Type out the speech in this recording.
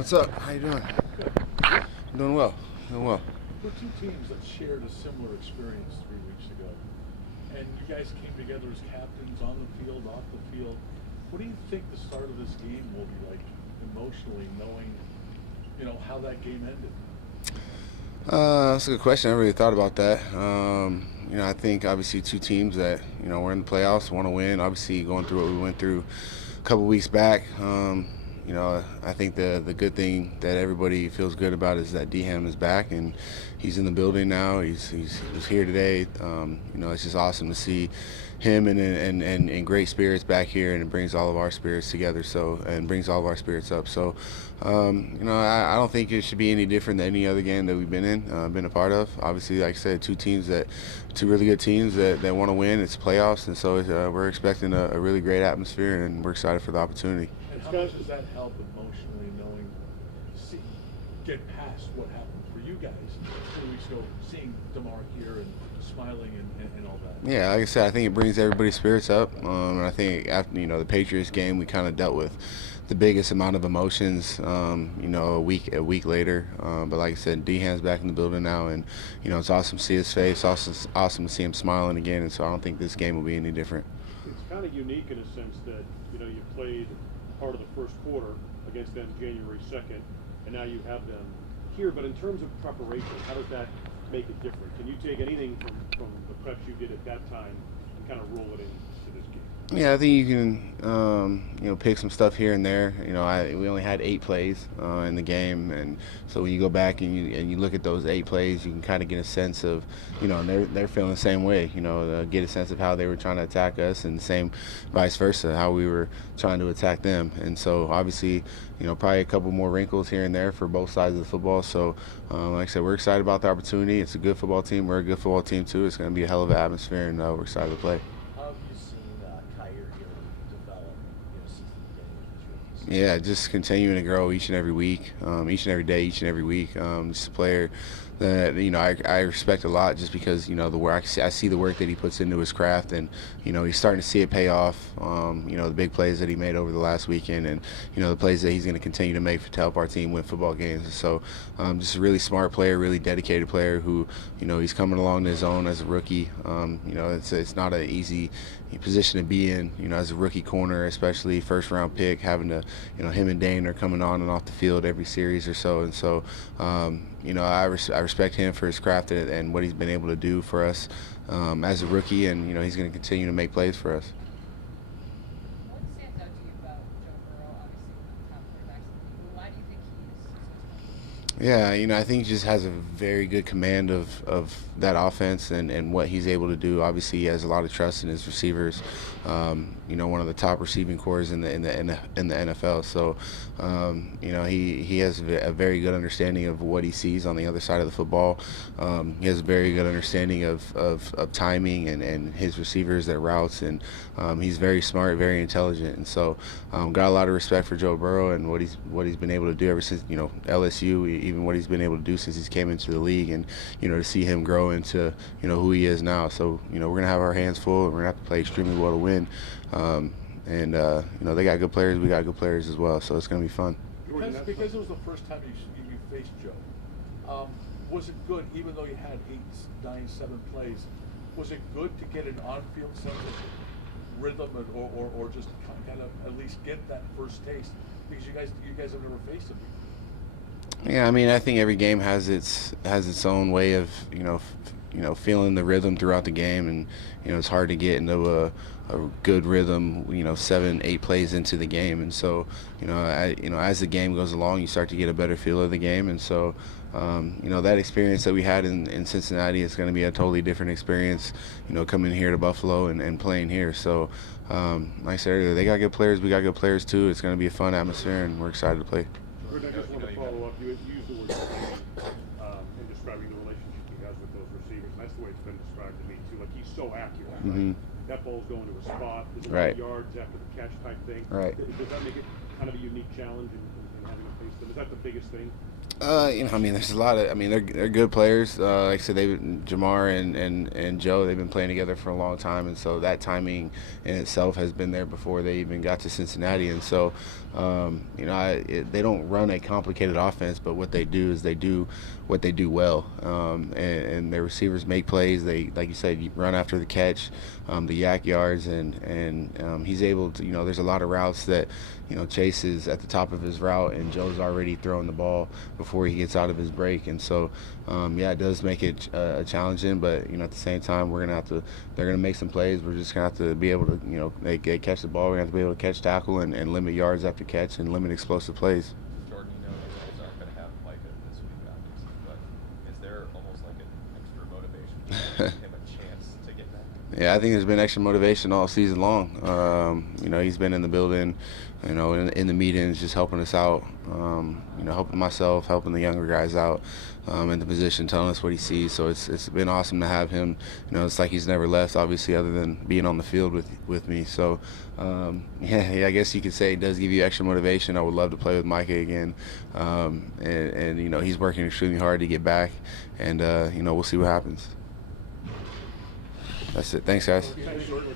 What's up? How you doing? Doing well. Doing well. We're two teams that shared a similar experience 3 weeks ago, and you guys came together as captains on the field, off the field. What do you think the start of this game will be like emotionally, knowing, how that game ended? That's a good question. I really thought about that. I think obviously two teams that we're in the playoffs, want to win. Obviously, going through what we went through a couple weeks back. I think the good thing that everybody feels good about is that D-Ham is back and he's in the building now. He's here today. It's just awesome to see him and great spirits back here, and it brings all of our spirits together. And brings all of our spirits up. So, I don't think it should be any different than any other game that we've been in, been a part of. Obviously, like I said, two really good teams that want to win. It's playoffs, and so we're expecting a really great atmosphere, and we're excited for the opportunity. And how much does that help emotionally, knowing, get past what happened for you guys 2 weeks ago, seeing DeMar here and smiling and all that? Yeah, like I said, I think it brings everybody's spirits up. And I think after the Patriots game, we kind of dealt with the biggest amount of emotions, a week later. But like I said, D-Ham's back in the building now, and it's awesome to see his face. Awesome to see him smiling again. And so I don't think this game will be any different. It's kind of unique in a sense that you played part of the first quarter against them January 2nd, and now you have them here. But in terms of preparation, how does that make it different? Can you take anything from the preps you did at that time and kind of roll it into this game? Yeah, I think you can, pick some stuff here and there. We only had 8 plays in the game, and so when you go back and you look at those 8 plays, you can kind of get a sense of, they're feeling the same way. Get a sense of how they were trying to attack us, and the same vice versa, how we were trying to attack them. And so obviously, probably a couple more wrinkles here and there for both sides of the football. So, like I said, we're excited about the opportunity. It's a good football team. We're a good football team too. It's going to be a hell of an atmosphere, and we're excited to play. Yeah, just continuing to grow each and every week, each and every day, each and every week. Just a player that I respect a lot, just because the work I see the work that he puts into his craft, and he's starting to see it pay off. The big plays that he made over the last weekend, and the plays that he's going to continue to make to help our team win football games. And so, just a really smart player, really dedicated player who he's coming along to his own as a rookie. It's not an easy position to be in, as a rookie corner, especially first round pick, having to, him and Dane are coming on and off the field every series or so. And so, I respect him for his craft and what he's been able to do for us as a rookie, and, he's going to continue to make plays for us. What stands out to you about Joe Burrow, obviously one of the top quarterbacks in the league? Why do you think he is so special? Yeah, I think he just has a very good command of that offense and what he's able to do. Obviously, he has a lot of trust in his receivers. One of the top receiving corps in the NFL. So, he has a very good understanding of what he sees on the other side of the football. He has a very good understanding of timing and his receivers, their routes, and he's very smart, very intelligent. And so, got a lot of respect for Joe Burrow and what he's been able to do ever since LSU, even what he's been able to do since he's came into the league, and to see him grow into who he is now. So we're gonna have our hands full, and we're gonna have to play extremely well to win. They got good players, we got good players as well, so it's going to be fun. Because it was the first time you faced Joe, was it good, even though you had 8, 9, 7 plays, was it good to get an on-field sense of rhythm or just kind of at least get that first taste? Because you guys have never faced him before. Yeah, I think every game has its own way of feeling the rhythm throughout the game, and it's hard to get into a good rhythm 7, 8 plays into the game. And so as the game goes along, you start to get a better feel of the game. And so that experience that we had in Cincinnati is going to be a totally different experience coming here to Buffalo and playing here. So like I said earlier, they got good players, we got good players too. It's going to be a fun atmosphere, and we're excited to play. Jordan, I just want to follow up. You used the word in describing the relationship he has with those receivers. And that's the way it's been described to me too. Like, he's so accurate. Right? That ball's going to a spot. There's a lot of yards after the catch type thing. Right. Does that make it kind of a unique challenge in having to face them? Is that the biggest thing? I mean, there's a lot of. I mean, they're good players. Like I said, Jamar and Joe, they've been playing together for a long time, and so that timing in itself has been there before they even got to Cincinnati. And so, they don't run a complicated offense, but what they do is they do what they do well, and their receivers make plays. They, like you said, you run after the catch, the yak yards, and he's able to. There's a lot of routes that Chase is at the top of his route, and Joe's already throwing the ball before he gets out of his break, and so it does make it challenging. But at the same time, they're gonna make some plays. We're just gonna have to be able to they catch the ball. We're gonna have to be able to catch, tackle, and limit yards after catch, and limit explosive plays. Jordan, you guys aren't going to have Micah this week, obviously, but is there almost like an extra motivation to give him a chance to get back? Yeah, I think there's been extra motivation all season long. He's been in the building, in the meetings, just helping us out, helping myself, helping the younger guys out in the position, telling us what he sees. So it's been awesome to have him. It's like he's never left, obviously, other than being on the field with me. So, I guess you could say it does give you extra motivation. I would love to play with Micah again. And he's working extremely hard to get back. And, we'll see what happens. That's it. Thanks, guys. Thanks, Jordan.